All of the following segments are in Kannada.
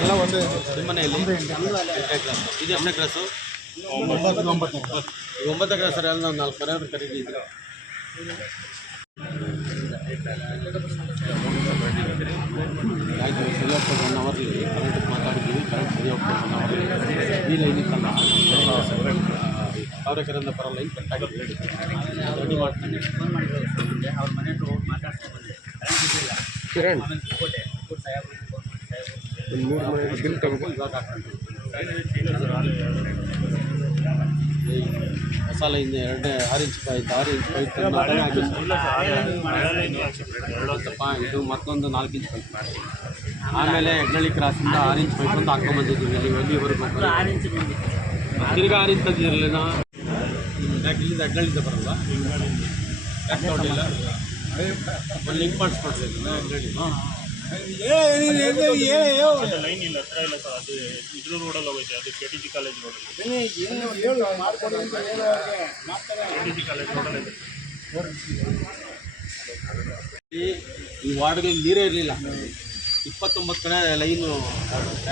ಎಲ್ಲ ಒಂದು ನಿಮ್ಮನೆಯಲ್ಲಿ ಇದು ಎಷ್ಟನೇ ಕ್ಲಾಸು? 9ನೇ class sir. ಎಲ್ಲ ನಾವು 4 ಮನೆಯವ್ರು ಕರೀತಿದ್ದೀವಿ. ಆಯಿತು, ಸರಿ ಹೋಗ್ತದೆ 1 ಅವರ್ಲಿ ಕರೆಂಟ್ ಮಾತಾಡಿದ್ದೀವಿ. ಕರೆಂಟ್ ಸರಿ ಹೋಗ್ತದೆ 1 ಅವರ್ಲಿ. ಈ ಲೈನ್ ಇತ್ತಲ್ಲ ಅವರೆಕರಿಂದ ಬರೋ ಲೈನ್ ಕಟ್ಟಾಗಿ ರೆಡಿ ಮಾಡ್ತೀನಿ. ಅವ್ರ ಮನೆ ಹೋಗಿ ಮಾತಾಡ್ಕೊಂಡು ಬಂದೆ. ಕರೆಂಟ್ ಇವಾಗ ಹೊಸ line 6 inch pipe 6 inch pipe ಇದು ಮತ್ತೊಂದು 4 ಇಂಚ್ ಪೈಪ್. ಆಮೇಲೆ ಹೆಗ್ನಳ್ಳಿ ಕ್ರಾಸಿಂದ 6 ಇಂಚ್ ಪೈಪ್ ಅಂತ ಹಾಕೊಂಡ್ಬಂದಿದ್ದೀವಿ. ಇಲ್ಲಿವರೆಗೂ ತಿರ್ಗಾ 6 ಇಂಚ್ ತಂದಿರಲಿಲ್ಲ. ಯಾಕೆ ಇಲ್ಲಿಂದ ಹೆಗ್ನಳ್ಳಿಂದ ಬರಲ್ಲ? ಯಾಕೆ ತಗೊಂಡಿಲ್ಲ? ಒಂದು ಲಿಂಕ್ ಮಾಡಿಸ್ಕೊಡ್ರಿ ಹೆಗ್ನಳ್ಳಿ. ಲೈನ್ ಇಲ್ಲ, ಹತ್ರ ಇಲ್ಲ ಸರ್. ಅದು ಇದ್ರ ರೋಡಲ್ಲಿ ಹೋಗುತ್ತೆ. ಅದು KTG ಕಾಲೇಜ್ ರೋಡಲ್ಲಿ. KTG ಕಾಲೇಜ್ ರೋಡಲ್ಲಿ ಈ ವಾರ್ಡ್ಗಳಿಗೆ ನೀರೇ ಇರಲಿಲ್ಲ. 29 ಕಡೆ ಲೈನು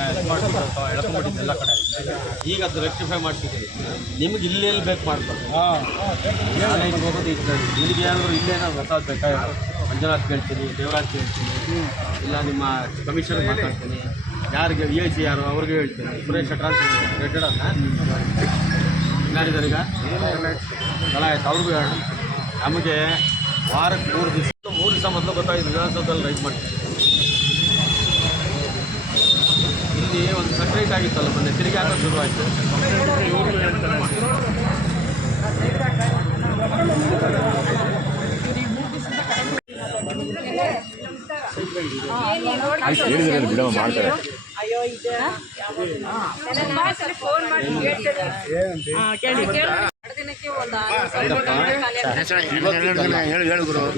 ಎಳ್ಕೊಂಡ್ಬಿಟ್ಟಿದ್ದು ಎಲ್ಲ ಕಡೆ. ಈಗ ಅದು ರೆಕ್ಟಿಫೈ ಮಾಡ್ತಿದ್ದೀವಿ. ನಿಮ್ಗೆ ಇಲ್ಲೆಲ್ಲಿ ಬೇಕು ಮಾಡ್ತಾರೆ. ಲೈನ್ ಹೋಗೋದು ಇತ್ತು. ನಿಮಗೆ ಯಾರು ಇಲ್ಲೇನೋ ಹೊಸದು ಬೇಕಾಗಿತ್ತು. ಮಂಜುನಾಥ್ ಹೇಳ್ತೀನಿ, ದೇವರಾಜ್ ಹೇಳ್ತೀನಿ, ಇಲ್ಲ ನಿಮ್ಮ ಕಮಿಷನರ್ ಮಾತಾಡ್ತೀನಿ. ಯಾರಿಗೆ EIC ಯಾರು ಅವ್ರಿಗೆ ಹೇಳ್ತೀನಿ. ಸುರೇಶ್ ರೆಡ್ಡ ಯಾರಿದ್ದಾರೆ ಈಗ ಎಲ್ಲ ಆಯ್ತು. ಅವ್ರಿಗೂ ಹೇಳ. ನಮಗೆ ವಾರಕ್ಕೆ 3 ದಿವಸ ಮೊದಲು ಗೊತ್ತಾಗಿದ್ದು ವಿಧಾನಸೌಧದಲ್ಲಿ ರೈಡ್ ಮಾಡ್ತೀವಿ. ಇಲ್ಲಿ ಒಂದು ಸೆಕ್ರೆಟ್ ಆಗಿತ್ತಲ್ಲ, ಮೊನ್ನೆ ತಿರುಗಿ ಹಾಕೋದು ಶುರುವಾಯಿತು.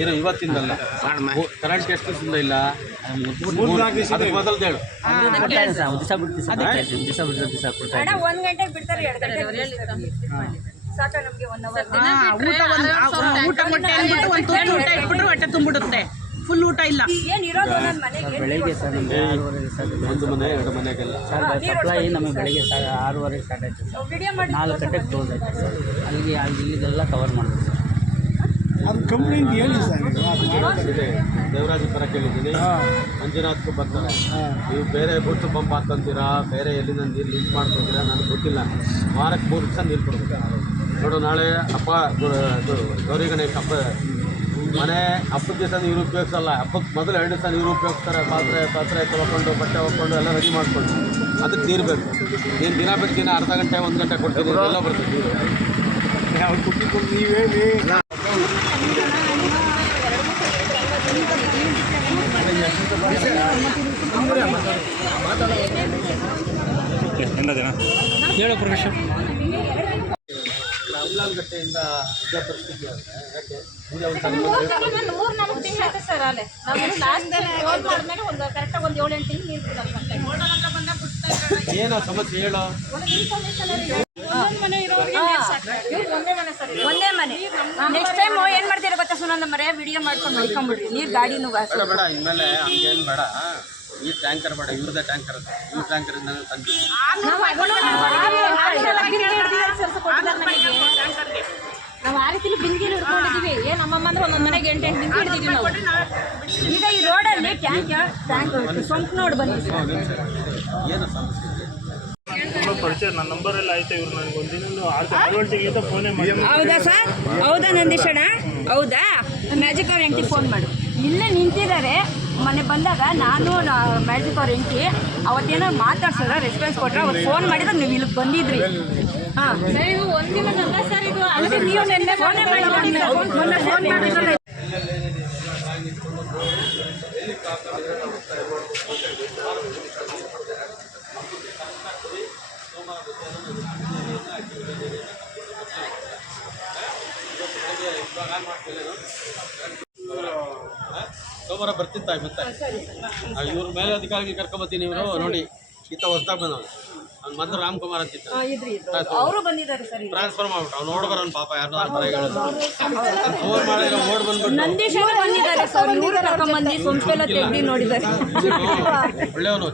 ಏನೋ ಇವತ್ತಿಂದಲ್ಲ, ಕರೆಂಟ್ ಎಷ್ಟು ದಿವಸದಿಂದ ಇಲ್ಲ. ಅದಕ್ಕೆ ಮೊದಲು ಹೇಳು. 1 ಗಂಟೆಗೆ ಬಿಡ್ತಾರೆ, 2 ಗಂಟೆಗೆ ಸಾಕ ನಮಗೆ. 1 ಅವರ್ ಊಟ ಮೊಟ್ಟೆ ಅಂದ್ಬಿಟ್ಟು ಒಂದು ತುತ್ತು ಊಟ ಇಟ್ಬಿಟ್ರೆ ಹೊಟ್ಟೆ ತುಂಬಿಡುತ್ತೆ. ಫುಲ್ ಊಟ ಇಲ್ಲ. ಏನಿರೋದು ನನ್ನ ಮನೆಗೆ ಬೆಳಿಗ್ಗೆ ಸರ್ ನಮಗೆ 1 ಮನೆ 2 ಮನೆಗೆಲ್ಲ ಸಪ್ಲೈ ನಮಗೆ ಬೆಳಿಗ್ಗೆ 6:30 ಸ್ಟಾರ್ಟ್ ಆಯ್ತು ಸರ್. 4 ಗಂಟೆಗೆ ಕ್ಲೋಸ್ ಆಯ್ತು ಸರ್. ಅಲ್ಲಿಗೆ ಇಲ್ಲಿಗೆಲ್ಲ ಕವರ್ ಮಾಡಬೇಕು ಸರ್. ಅದು ಕಂಪ್ಲೇಂಟ್ ಹೇಳಿ ಸರ್. ಇದೆ, ದೇವರಾಜ್ ಪರ ಕೇಳಿದ್ದೀನಿ. ಮಂಜುನಾಥ್ಗೂ ಬರ್ತಾರೆ. ನೀವು ಬೇರೆ ಬುಟ್ಟು ಪಂಪ್ ಹಾಕ್ಕೊಂತೀರಾ, ಬೇರೆ ಎಲ್ಲಿಂದ ನೀರು ಲೀಕ್ ಮಾಡ್ಕೊತೀರಾ ನನಗೆ ಗೊತ್ತಿಲ್ಲ. ವಾರಕ್ಕೆ 3 ದಿವಸ ನೀರು ಕೊಡ್ಬೇಕು. ನೋಡು, ನಾಳೆ ಹಬ್ಬ ಗೌರಿ ಗಣೇಶ ಹಬ್ಬ. ಮನೆ ಹಬ್ಬದ ದಿವಸ ನೀರು ಉಪಯೋಗಿಸಲ್ಲ. ಹಬ್ಬಕ್ಕೆ ಮೊದಲು 2 ದಿವಸ ನೀರು ಉಪಯೋಗಿಸ್ತಾರೆ. ಪಾತ್ರೆ ತೊಳ್ಕೊಂಡು ಬಟ್ಟೆ ಹೋಗ್ಕೊಂಡು ಎಲ್ಲ ರೆಡಿ ಮಾಡ್ಕೊಂಡು ಅದಕ್ಕೆ ನೀರು ಬೇಕು. ನೀನು ದಿನ ಬೇಕು, ದಿನ ಅರ್ಧ ಗಂಟೆ 1 ಗಂಟೆ ಕೊಡ್ತೀನಿ. ಎಲ್ಲ ಬರ್ತದೆ ನೀರು. ನೀವೇಳಿ ಹೇಳೋ ಪ್ರಕಾಶ್. ಉಳ್ಳಾಲಗಟ್ಟೆಯಿಂದ ಇದೇ ಪರಿಸ್ಥಿತಿ ಆಗುತ್ತೆ. ಯಾಕೆ ಸರ್ ಅಲ್ಲೇ ನಾವು ಲಾಸ್ಟ್ ಫೋನ್ ಮಾಡಿದ್ಮೇಲೆ ಒಂದು ಕರೆಕ್ಟಾಗಿ ಒಂದು 7-8 ತಿಂಗಳು ನೀರು ಬಿಡಲ್ಲ. ಏನೋ ಸಮಸ್ಯೆ ಹೇಳೋ. ಒಂದೇ ಮನೆ. ನೆಕ್ಸ್ಟ್ ಟೈಮ್ ಏನ್ ಮಾಡ್ತೀರಾ ಗೊತ್ತಾ ಸುನಂದ ಮರೆ, ವಿಡಿಯೋ ಮಾಡ್ಕೊಂಡು ಮಡ್ಕೊಂಡ್ಬಿಡ್ರಿ. ನೀರು ಗಾಡಿನೂ ಬೇಡ. ಇನ್ಮೇಲೆ ಹಂಗೇನು ಬೇಡ. ಈ ಟ್ಯಾಂಕರ್ ಬೇಡ, ಇವ್ರದ್ದೇ ಟ್ಯಾಂಕರ್ ಅದು. ಈ ಟ್ಯಾಂಕರಿಂದ ತಂದು ನಾವು ಆ ರೀತಿಲಿ ಬಿಂದಿಗೆಲಿ ಹಿಡ್ಕೊಂಡಿದ್ದೀವಿ. ನಮ್ಮಮ್ಮ ಅಂದ್ರೆ ಒಂದೊಂದು ಮನೆಗೆ 8 ಬಿಂದಿ ಹಿಡಿದೀವಿ ನಾವು. ಈಗ ಈ ರೋಡಲ್ಲಿ ಟ್ಯಾಂಕ್ ಸೊಂಕು ನೋಡಿ ಬನ್ನಿ. ಏನು ಸಮಸ್ಯೆ ಇದೆ? ತುಂಬ ಪರಿಚಯ. ನನ್ನ ನಂಬರೆಲ್ಲ ಆಯ್ತು. ಇವ್ರು ನನಗೆ ಒಂದಿನ 6 ಗಂಟೆಗಿಂತ ಫೋನೇ ಮಾಡಿ. ಹೌದಾ ಸರ್? ಹೌದಾ ನಂದೀಶಣ್ಣ? ಹೌದಾ? ಮ್ಯಾಜಿಕ್ ಅವ್ರ ಹೆಂಡತಿ ಫೋನ್ ಮಾಡು. ಇಲ್ಲೇ ನಿಂತಿದ್ದಾರೆ. ಮೊನ್ನೆ ಬಂದಾಗ ನಾನು ಮ್ಯಾಜಿಕ್ ಅವ್ರ ಹೆಂಡತಿ ಅವತ್ತೇನೋ ಮಾತಾಡ್ಸಿದ್ರೆ ರೆಸ್ಪಾನ್ಸ್ ಕೊಟ್ಟರೆ ಅವತ್ತು ಫೋನ್ ಮಾಡಿದಾಗ ನೀವು ಇಲ್ಲಿಗೆ ಬಂದಿದ್ರಿ. ಹಾಂ, ಇದು ಒಂದಿನಲ್ಲ ಸರ್. ಇದು ಅದಕ್ಕೆ ನೀವು ನೆನ್ನೆ ಫೋನೇ ಮಾಡಿ. ಸೋಮವಾರ ಬರ್ತಿತ್ತ ಮತ್ತೆ ಇವ್ರ ಮೇಲೆ ಅಧಿಕಾರಿಗೆ ಕರ್ಕೊಂಬತ್ತೀನಿ. ಇವರು ನೋಡಿ ಈತ ಹೊಸ್ದಾಗಿ ಬಂದವ. ಅವ್ನು ಮೊದಲು ರಾಮ್ಕುಮಾರ್ ಅಂತಿದ್ದ ಅವರು ಬಂದಿದ್ದಾರೆ ಸರ್ ಇಲ್ಲಿ. ಟ್ರಾನ್ಸ್ಫರ್ ಮಾಡ್ಬಿಟ್ಟು ಅವ್ನು ನೋಡ್ಬರೋನು ಪಾಪ ಯಾರ್ದಾರು ಪರ ಹೇಳೋದು ಫೋನ್ ಮಾಡಿದ್ರೆ ಓಡ್ ಬಂದ್ಬಿಟ್ಟು ನಂದೀಶ್ ಅವರು ಬಂದಿದ್ದಾರೆ ಸರ್, ಇವರು ಕರ್ಕೊಂಬಂದು ಸೊಂಚೆಲ್ಲ ತೆಗ್ದು ನೋಡಿದ್ದಾರೆ. ಒಳ್ಳೆಯವನು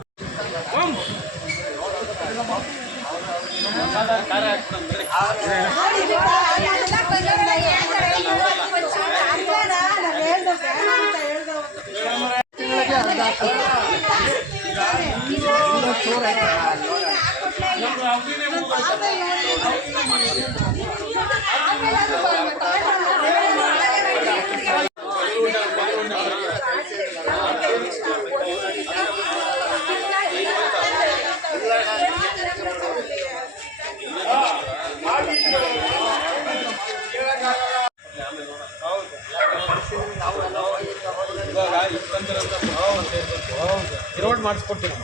ರೋಡ್ ಮಾಡಿಸ್ಕೊಡ್ತೀನಿ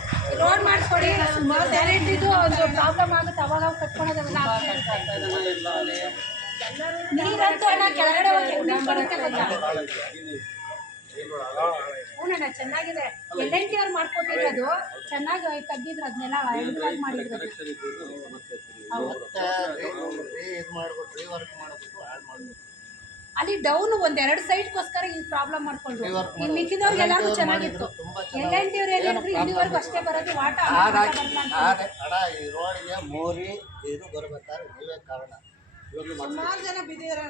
ರೋಡ್ ಮಾಡಿಸ್ಕೊಡಿ. ಇದು ಒಂದು ಪ್ರಾಬ್ಲಮ್ ಆಗುತ್ತೆ, ಅವಾಗ ಅವಾಗ ಕಟ್ಕೊಳೋದೆಲ್ಲ ನೀರಂತೂ ಅಣ್ಣ ಕೆಳಗಡೆ ಬರುತ್ತೆ ಗೊತ್ತಾ? ಹ್ಞೂನಣ್ಣ ಚೆನ್ನಾಗಿದೆ. LNT ಅವ್ರು ಮಾಡ್ಕೊಟ್ಟಿರೋದು ಚೆನ್ನಾಗಿ ತೆಗ್ದಿದ್ರು, ಅದನ್ನೆಲ್ಲ ಎಲ್ಪಾಗಿ ಮಾಡಿದ್ರು. ಅಲ್ಲಿ ಡೌನ್ ಒಂದೆರಡು ಸೈಡ್ಗೋಸ್ಕರ ಈ ಪ್ರಾಬ್ಲಮ್ ಮಾಡ್ಕೊಂಡ್ರು. ಈ ಮಿಕ್ಕಿದವ್ರಿಗೆಲ್ಲರಿಗೂ ಚೆನ್ನಾಗಿತ್ತು. LNT ಅವ್ರು ಏನಿದ್ರು ಇಲ್ಲಿವರೆಗೂ ಅಷ್ಟೇ ಬರೋದು, ವಾಟರ್ ಈ ರೋಡ್ಗೆ ಮೋರಿ ಇದು ಬರ್ಬೇಕಾದ್ರೆ ನೀವೇ ಕಾರಣ. ಸುಮಾರು ಜನ ಬಿದ್ದಿದ್ದಾರೆ.